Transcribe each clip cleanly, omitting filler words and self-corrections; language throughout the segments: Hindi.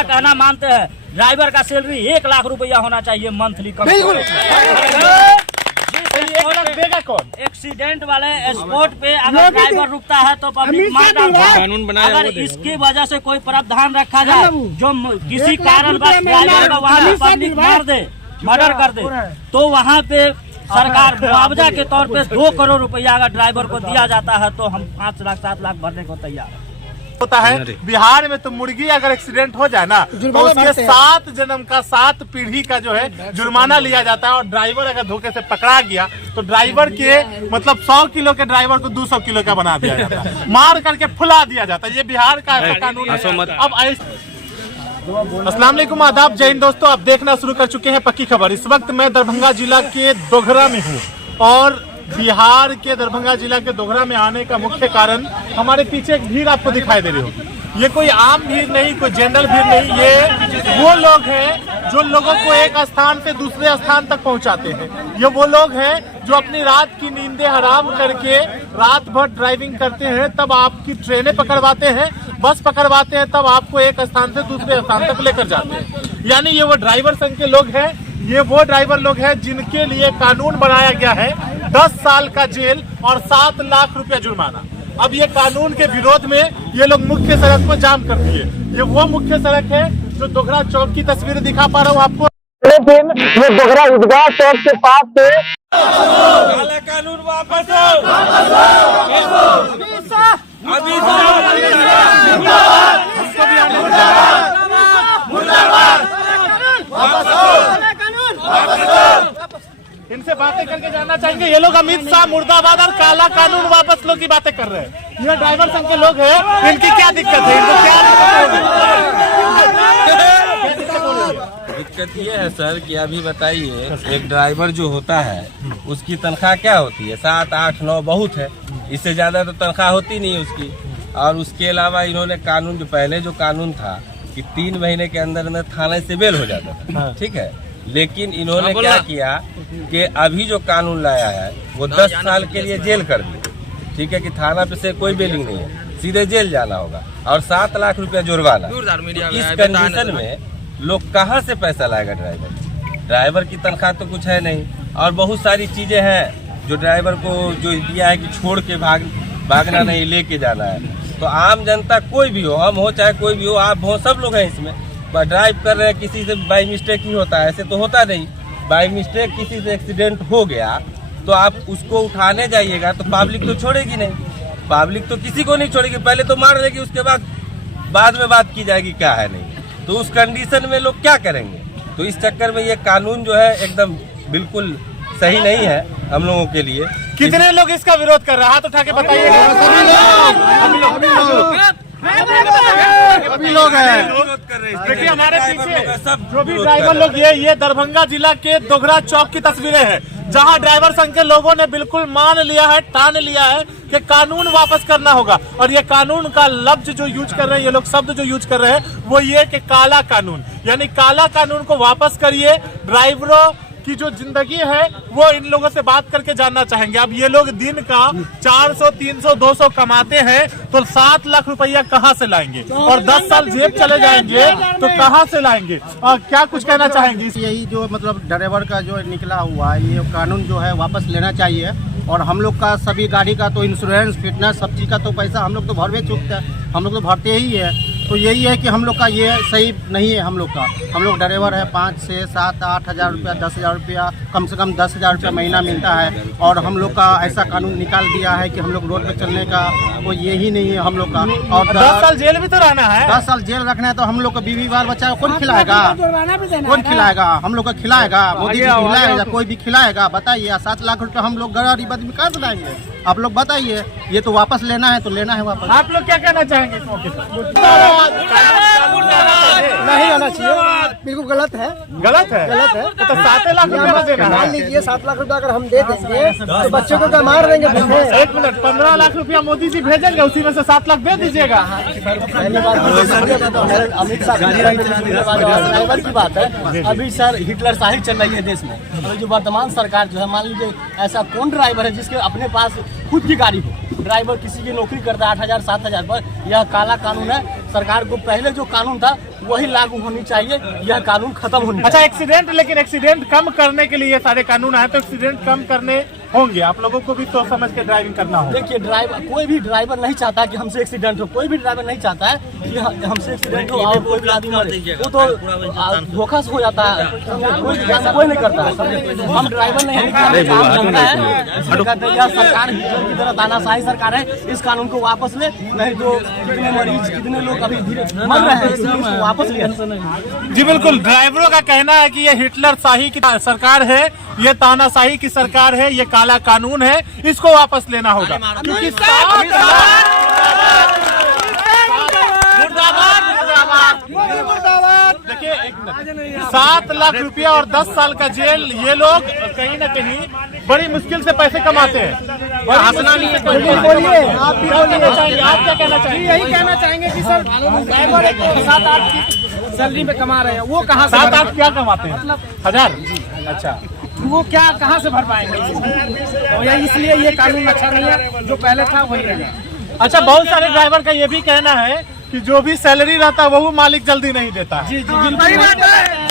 मेरा कहना मानते हैं, ड्राइवर का सैलरी 1 लाख रुपया होना चाहिए मंथली। देगा कौन? एक्सीडेंट वाले स्पॉट पे अगर ड्राइवर रुकता है तो पब्लिक मार डालता है। कानून बनाया, अगर इसकी वजह से कोई प्रावधान रखा जाए जो किसी कारणवश ड्राइवर को वहाँ पब्लिक मार दे, मर्डर कर दे, तो वहाँ पे सरकार मुआवजा के तौर पे 2 करोड़ रुपया अगर ड्राइवर को दिया जाता है तो हम 5 लाख 7 लाख भरने को तैयार है। होता है बिहार में तो मुर्गी अगर एक्सीडेंट हो जाए ना तो उसके 7 जन्म का 7 पीढ़ी का जो है जुर्माना लिया जाता है। और ड्राइवर अगर धोखे से पकड़ा गया तो ड्राइवर के मतलब 100 किलो के ड्राइवर को 200 किलो का बना दिया जाता है, मार करके फुला दिया जाता है। ये बिहार का ऐसा कानून है। अब अस्सलाम वालेकुम, आदाब, जय हिंद दोस्तों। आप देखना शुरू कर चुके हैं पक्की खबर। इस वक्त मैं दरभंगा जिला के दोघरा में हूँ और बिहार के दरभंगा जिला के दोघरा में आने का मुख्य कारण हमारे पीछे एक भीड़ आपको दिखाई दे रही हो। ये कोई आम भीड़ नहीं, कोई जनरल भीड़ नहीं, ये वो लोग हैं जो लोगों को एक स्थान से दूसरे स्थान तक पहुंचाते हैं। ये वो लोग हैं जो अपनी रात की नींदें हराम करके रात भर ड्राइविंग करते हैं, तब आपकी ट्रेनें पकड़वाते हैं, बस पकड़वाते हैं, तब आपको एक स्थान से दूसरे स्थान तक लेकर जाते हैं। यानी ये वो ड्राइवर संघ के लोग हैं, ये वो ड्राइवर लोग हैं जिनके लिए कानून बनाया गया है 10 साल का जेल और 7 लाख रुपया जुर्माना। अब ये कानून के विरोध में ये लोग मुख्य सड़क को जाम कर दिए। ये वो मुख्य सड़क है जो दोघरा चौक की तस्वीरें दिखा पा रहा हूँ आपको। लेकिन ये दोघरा ईदगाह चौक के पास से काला कानून वापस इनसे बातें करके जानना चाहेंगे। ये लोग अमित शाह मुर्दाबाद और काला कानून वापस लो की बातें कर रहे हैं। ये ड्राइवर संघ के लोग हैं, इनकी क्या दिक्कत है? इनको क्या दिक्कत ये है सर कि अभी बताइए, एक ड्राइवर जो होता है उसकी तनख्वाह क्या होती है? 7, 8, 9 बहुत है, इससे ज्यादा तो तनख्वाह होती नहीं है उसकी। और उसके अलावा इन्होंने कानून जो पहले जो कानून था कि 3 महीने के अंदर अंदर थाने से बेल हो जाता था, ठीक है। लेकिन इन्होंने क्या किया कि अभी जो कानून लाया है वो 10 साल के लिए जेल कर दिया, ठीक है, कि थाना पे से कोई बेलिंग नहीं है, सीधे जेल जाना होगा और 7 लाख रुपया जुर्माना। इस कंडीशन में लोग कहाँ से पैसा लाएगा? ड्राइवर की तनख्वाह तो कुछ है नहीं और बहुत सारी चीजें हैं जो ड्राइवर को जो दिया है कि छोड़ के भागना नहीं, लेके जाना है। तो आम जनता कोई भी हो, हम हो चाहे कोई भी हो, आप हो, सब लोग हैं इसमें। ड्राइव कर रहे हैं, किसी से बाई मिस्टेक ही होता है, ऐसे तो होता नहीं। बाई मिस्टेक किसी से एक्सीडेंट हो गया तो आप उसको उठाने जाइएगा तो पब्लिक तो छोड़ेगी नहीं, पब्लिक तो किसी को नहीं छोड़ेगी, पहले तो मार देगी, उसके बाद में बात की जाएगी क्या है नहीं। तो उस कंडीशन में लोग क्या करेंगे? तो इस चक्कर में ये कानून जो है एकदम बिल्कुल सही नहीं है हम लोगों के लिए। कितने लोग इसका विरोध कर रहे हैं? हाथ उठा के बताइए। सभी लोग हैं। देखिए हमारे पीछे जो भी ड्राइवर लोग, ये दरभंगा जिला के दोघरा चौक की तस्वीरें हैं जहां ड्राइवर संघ के लोगों ने बिल्कुल मान लिया है, ठान लिया है कि कानून वापस करना होगा। और ये कानून का लफ्ज जो यूज कर रहे हैं ये लोग, शब्द जो यूज कर रहे हैं वो ये कि काला कानून, यानी काला कानून को वापस करिए। ड्राइवरों की जो जिंदगी है वो इन लोगों से बात करके जानना चाहेंगे। अब ये लोग दिन का 400, 300, 200 कमाते हैं तो 7 लाख रुपया कहाँ से लाएंगे? और 10 साल जेब चले जाएंगे तो कहाँ से लाएंगे? और क्या कुछ कहना चाहेंगे? यही जो मतलब ड्राइवर का जो निकला हुआ ये कानून जो है वापस लेना चाहिए। और हम लोग का सभी गाड़ी का तो इंश्योरेंस, फिटनेस, सब चीज़ का तो पैसा हम लोग तो भरवे चुकते हैं, हम लोग तो भरते ही है। तो यही है कि हम लोग का ये सही नहीं है। हम लोग ड्राइवर है, 5 से 7, 8 हज़ार रुपया, 10 हज़ार रुपया, कम से कम 10 हज़ार रुपया महीना मिलता है। और हम लोग का ऐसा कानून निकाल दिया है कि हम लोग रोड पे चलने का वो यही नहीं है हम लोग का। और 10 साल जेल भी तो रहना है। 10 साल जेल रखना है तो हम लोग का बीवी बाल बच्चा कौन खिलाएगा? कौन खिलाएगा? हम लोग का खिलाएगा? मोदी जी खिलाएगा? कोई भी खिलाएगा? बताइए। 7 लाख रुपया हम लोग गरीब आदमी कहाँ से लाएंगे? आप लोग बताइए। ये तो वापस लेना है तो लेना है वापस। आप लोग क्या कहना चाहेंगे इस मौके पर? नहीं आना चाहिए, बिल्कुल गलत है। गलत है? गलत है। तो 7 लाख रुपया देना है। मान लीजिए 7 लाख रुपया अगर हम दे देंगे तो बच्चों को क्या मार देंगे? 1 मिनट, 15 लाख रुपया मोदी जी भेजेंगे, उसी में से 7 लाख दे दीजिएगा। पहली बात अमित शाह ड्राइवर की बात है। अभी सर हिटलर शाही चल रही है देश में। अभी जो वर्तमान सरकार जो है, मान लीजिए ऐसा कौन ड्राइवर है जिसके अपने पास खुद की गाड़ी हो? ड्राइवर किसी की नौकरी करता है 8 हज़ार 7 हज़ार पर। यह काला कानून है। सरकार को पहले जो कानून था वही लागू होनी चाहिए, यह कानून खत्म होनी अच्छा एक्सीडेंट, लेकिन एक्सीडेंट कम करने के लिए सारे कानून आए, तो एक्सीडेंट कम करने होंगे, आप लोगों को भी सोच समझ के ड्राइविंग करना होगा। देखिए ड्राइवर, कोई भी ड्राइवर नहीं चाहता कि हमसे एक्सीडेंट हो, कोई भी ड्राइवर नहीं चाहता है कि हमसे एक्सीडेंट हो और कोई भी आदमी मरे, वो तो धोखा से हो जाता है, कोई नहीं करता है। हम ड्राइवर नहीं है, सरकार की तरह तानाशाही सरकार है, इस कानून को वापस ले, नहीं तो कितने मरीज, कितने लोग अभी धीरे मर रहे हैं, इसलिए इसको वापस ले। जी बिल्कुल, ड्राइवरों का कहना है कि ये हिटलर शाही की सरकार है, ये तानाशाही की सरकार है, ये काला कानून है, इसको वापस लेना होगा। क्योंकि 7 लाख रुपया और 10 साल का जेल, ये लोग कहीं ना कहीं बड़ी मुश्किल से पैसे कमाते हैं। और हंसना नहीं है, बोलिए आप भी बोलिए, आप क्या कहना चाहेंगे? यही कहना चाहेंगे कि सर ड्राइवर 7-8 की सैलरी पे कमा रहे हैं, वो कहाँ से 7-8 क्या कमाते हैं? 1000। अच्छा, वो क्या कहाँ से भर पाएंगे? तो ये इसलिए ये कानून अच्छा नहीं है, जो पहले था वही रहेगा। अच्छा, बहुत सारे ड्राइवर का ये भी कहना है कि जो भी सैलरी रहता है वो मालिक जल्दी नहीं देता है। जी सही बात है।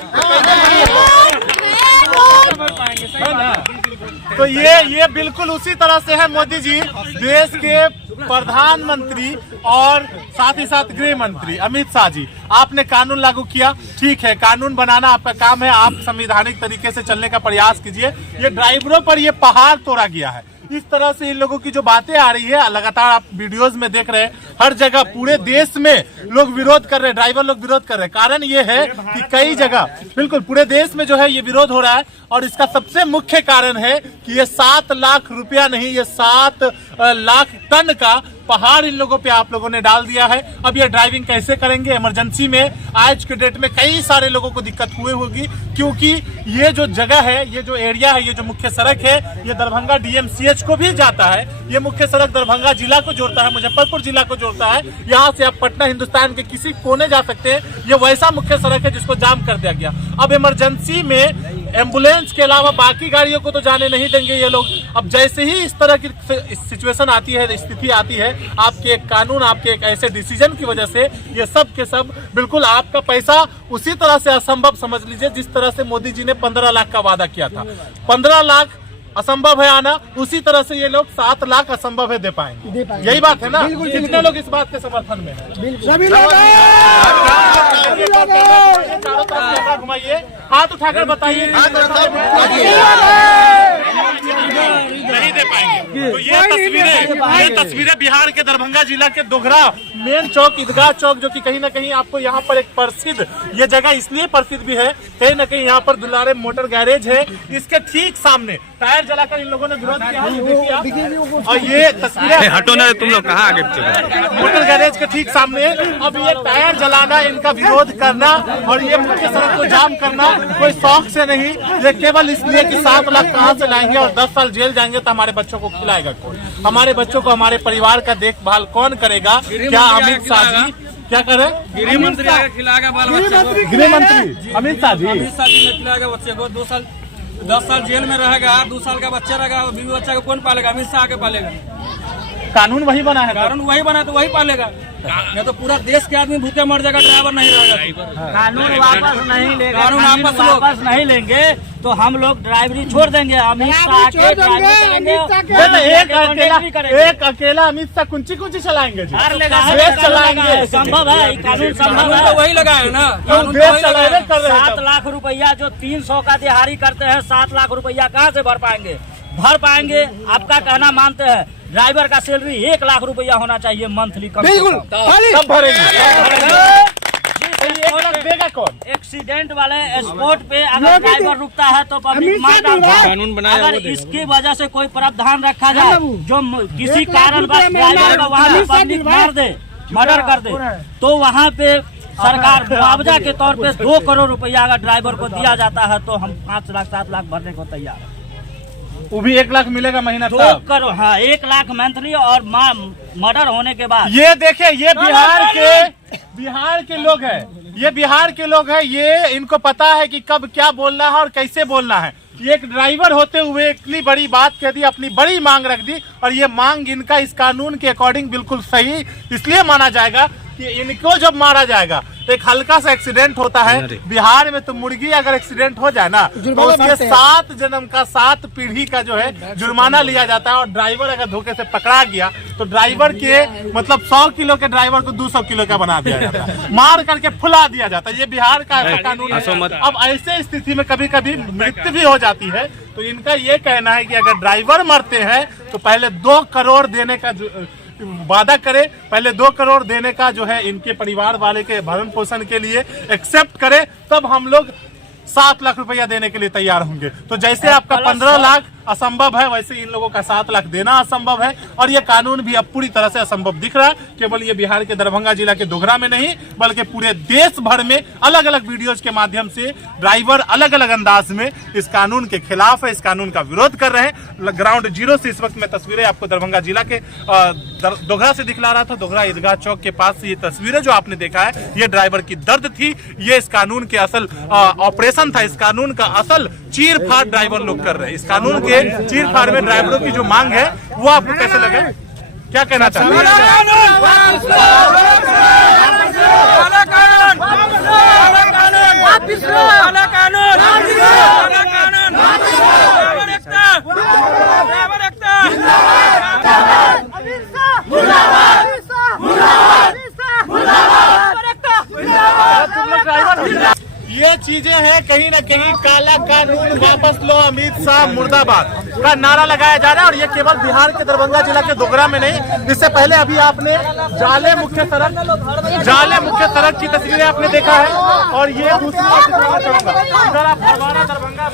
तो ये बिल्कुल उसी तरह से है मोदी जी, देश के प्रधानमंत्री और साथ ही साथ गृह मंत्री अमित शाह जी, आपने कानून लागू किया, ठीक है, कानून बनाना आपका काम है, आप संवैधानिक तरीके से चलने का प्रयास कीजिए। ये ड्राइवरों पर ये पहाड़ तोड़ा गया है, इस तरह से इन लोगों की जो बातें आ रही है, लगातार आप वीडियोस में देख रहे हैं, हर जगह पूरे देश में लोग विरोध कर रहे हैं, ड्राइवर लोग विरोध कर रहे हैं। कारण ये है कि कई जगह बिल्कुल पूरे देश में जो है ये विरोध हो रहा है, और इसका सबसे मुख्य कारण है कि ये 7 लाख रुपया नहीं, ये 7 लाख टन का पहाड़ इन लोगों पे आप लोगों ने डाल दिया है। अब ये ड्राइविंग कैसे करेंगे? इमरजेंसी में आज के डेट में कई सारे लोगों को दिक्कत हुई होगी, क्योंकि ये जो जगह है, ये जो एरिया है, ये जो मुख्य सड़क है, ये दरभंगा DMCH को भी जाता है। ये मुख्य सड़क दरभंगा जिला को जोड़ता है, मुजफ्फरपुर जिला को जोड़ता है। यहाँ से आप पटना हिंदुस्तान के किसी कोने जा सकते हैं। ये वैसा मुख्य सड़क है जिसको जाम कर दिया गया। अब इमरजेंसी में एम्बुलेंस के अलावा बाकी गाड़ियों को तो जाने नहीं देंगे ये लोग। अब जैसे ही इस तरह की सिचुएशन आती है, स्थिति आती है, आपके एक कानून, आपके एक ऐसे डिसीजन की वजह से ये सब के सब बिल्कुल आपका पैसा उसी तरह से असंभव समझ लीजिए जिस तरह से मोदी जी ने 15 लाख का वादा किया था। 15 लाख असंभव है आना, उसी तरह से ये लोग 7 लाख असंभव है दे पाएंगे। यही बात है ना? कितने लोग इस बात के समर्थन में हैं? सभी लोग चारों तरफ घुमाइए, हाथ उठाकर बताइए। नहीं दे पाएंगे। तो ये तस्वीरें बिहार के दरभंगा जिला के दोघरा मेन चौक, ईदगाह चौक, जो कि कहीं ना कहीं आपको यहाँ पर एक प्रसिद्ध, ये जगह इसलिए प्रसिद्ध भी है, कहीं ना कहीं यहाँ पर दुलारे मोटर गैरेज है, इसके ठीक सामने टायर जलाकर इन लोगों ने विरोध किया। और ये तस्वीरें हटो ना, तुम लोग कहाँ आगे मोटर गैरेज के ठीक सामने अब ये टायर जलाना, इनका विरोध करना और ये मुख्य सड़क को जाम करना कोई शौक से नहीं, ये केवल इसलिए कि 7 लाख कहाँ से लाएंगे और 10 साल जेल जाएंगे तो हमारे बच्चों को खिलाएगा कौन? हमारे बच्चों को, हमारे परिवार का देखभाल कौन करेगा? क्या अमित शाह जी क्या करे? गृह मंत्री खिलाएगा बाल बच्चे? गृह मंत्री अमित शाह जी खिलाएगा बच्चे को? 2 साल 10 साल जेल में रहेगा, 2 साल का बच्चा रहेगा, बीवी बच्चा को कौन पालेगा? अमित शाह आके पालेगा। कानून वही बना है, कानून वही बना तो वही पालेगा, नहीं तो पूरा देश के आदमी भूखे मर जाएगा, ड्राइवर नहीं रहेगा। कानून वापस नहीं लेगा, कानून वापस नहीं लेंगे तो हम लोग ड्राइवरी छोड़ देंगे, अमित शाह के ड्राइवरी करेंगे। एक अकेला अमित शाह कुंची चलाएंगे जी? देश चलाएंगे, संभव है, कानून संभव है। तो वही लगाए ना, देश चलाएंगे कर रहे हैं। 7 लाख रुपया जो 300 का दिहाड़ी करते हैं, 7 लाख रुपया कहाँ से भर पाएंगे? आपका कहना मानते हैं, ड्राइवर का सैलरी 1 लाख रुपया होना चाहिए मंथली, बिल्कुल सब भरेंगे। देगा कौन? एक्सीडेंट वाले स्पॉट पे अगर ड्राइवर रुकता है तो पब्लिक मार डालता है। कानून बनाया, अगर इसकी वजह से कोई प्रावधान रखा जाए जो किसी कारणवश ड्राइवर को वहाँ पब्लिक मार दे, मर्डर कर दे, तो वहाँ पे सरकार मुआवजा के तौर पे 2 करोड़ रुपया अगर ड्राइवर को दिया जाता है तो हम 5 लाख 7 लाख भरने को तैयार है। वो भी 1 लाख मिलेगा महीना? 2 करोड़, हाँ, 1 लाख मंथली और मर्डर होने के बाद। ये देखिए, ये बिहार के लोग हैं, ये बिहार के लोग हैं, ये इनको पता है कि कब क्या बोलना है और कैसे बोलना है। ये एक ड्राइवर होते हुए इतनी बड़ी बात कह दी, अपनी बड़ी मांग रख दी, और ये मांग इनका इस कानून के अकॉर्डिंग बिल्कुल सही इसलिए माना जाएगा कि इनको जब मारा जाएगा तो एक हल्का सा एक्सीडेंट होता है बिहार में, तो मुर्गी अगर एक्सीडेंट हो जाए ना तो उसके 7 जन्म का 7 पीढ़ी का जो है जुर्माना लिया जाता है। और ड्राइवर अगर धोखे से पकड़ा गया तो ड्राइवर के मतलब 100 किलो के ड्राइवर को 200 किलो का बना दिया जाता है, मार करके फुला दिया जाता है। ये बिहार का कानून है। अब ऐसे स्थिति में कभी कभी मृत्यु भी हो जाती है, तो इनका ये कहना है कि अगर ड्राइवर मरते हैं तो पहले 2 करोड़ देने का वादा करे, पहले 2 करोड़ देने का जो है इनके परिवार वाले के भरण पोषण के लिए एक्सेप्ट करे, तब हम लोग 7 लाख रुपया देने के लिए तैयार होंगे। तो जैसे आपका 15 लाख असंभव है, वैसे इन लोगों का 7 लाख देना असंभव है। और ये कानून भी अब पूरी तरह से असंभव दिख रहा है। केवल ये बिहार के दरभंगा जिला के दोघरा में नहीं, बल्कि पूरे देश भर में अलग अलग वीडियोज के माध्यम से ड्राइवर अलग अलग अंदाज में इस कानून के खिलाफ है, इस कानून का विरोध कर रहे हैं। ग्राउंड जीरो से इस वक्त मैं तस्वीरें आपको दरभंगा जिला के दोघरा से दिखला रहा था। दोघरा ईदगाह चौक के पास ये तस्वीरें जो आपने देखा है, ये ड्राइवर की दर्द थी। ये इस कानून के असल ऑपरेशन था। इस कानून का असल चीर फाड़ ड्राइवर लोग कर रहे हैं। इस कानून के चीर फाड़ में ड्राइवरों की जो मांग है वो आपको कैसे लगे, क्या कहना चाहते हैं? ये चीजें हैं कहीं ना कहीं काला कानून वापस लो, अमित शाह मुर्दाबाद का नारा लगाया जा रहा है। और ये केवल बिहार के दरभंगा जिला के दोघरा में नहीं, इससे पहले अभी आपने जाले मुख्य सड़क की तस्वीरें आपने देखा है। और ये दूसरी इधर आप हमारा दरभंगा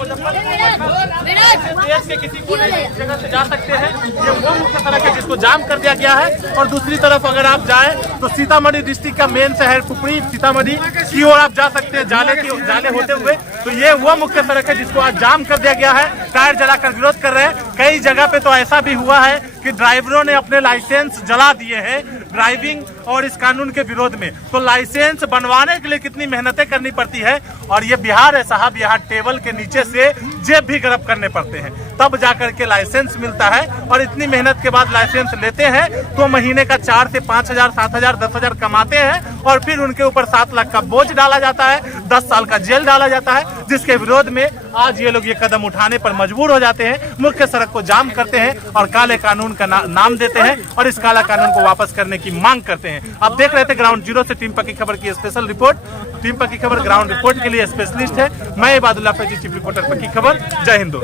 देश के किसी कोने जगह से जा सकते हैं। ये वो मुख्य सड़क है जिसको जाम कर दिया गया है। और दूसरी तरफ अगर आप जाए तो सीतामढ़ी डिस्ट्रिक्ट का मेन शहर पुपरी सीतामढ़ी की ओर आप जा सकते हैं जाले होते हुए। तो ये वो मुख्य सड़क है जिसको आज जाम कर दिया गया है। टायर जलाकर विरोध कर रहे हैं। कई जगह पे तो ऐसा भी हुआ है कि ड्राइवरों ने अपने लाइसेंस जला दिए हैं ड्राइविंग और इस कानून के विरोध में। तो लाइसेंस बनवाने के लिए कितनी मेहनतें करनी पड़ती है। और ये बिहार है साहब, यहाँ टेबल के नीचे से जेब भी गर्म करने पड़ते हैं, तब जाकर के लाइसेंस मिलता है। और इतनी मेहनत के बाद लाइसेंस लेते हैं तो महीने का 4 से 5,000, 7,000, 10,000 कमाते हैं। और फिर उनके ऊपर 7 लाख का बोझ डाला जाता है, 10 साल का जेल डाला जाता है, जिसके विरोध में आज ये लोग ये कदम उठाने पर मजबूर हो जाते हैं। मुख्य सड़क को जाम करते हैं और काले कानून का नाम देते हैं और इस काला कानून को वापस करने की मांग करते हैं। आप देख रहे थे ग्राउंड जीरो से टीम पक्की खबर की स्पेशल रिपोर्ट। टीम पक्की खबर ग्राउंड रिपोर्ट के लिए स्पेशलिस्ट है। मैं इबादुल्लाह फैजी, चीफ रिपोर्टर पक्की खबर। जय हिंद।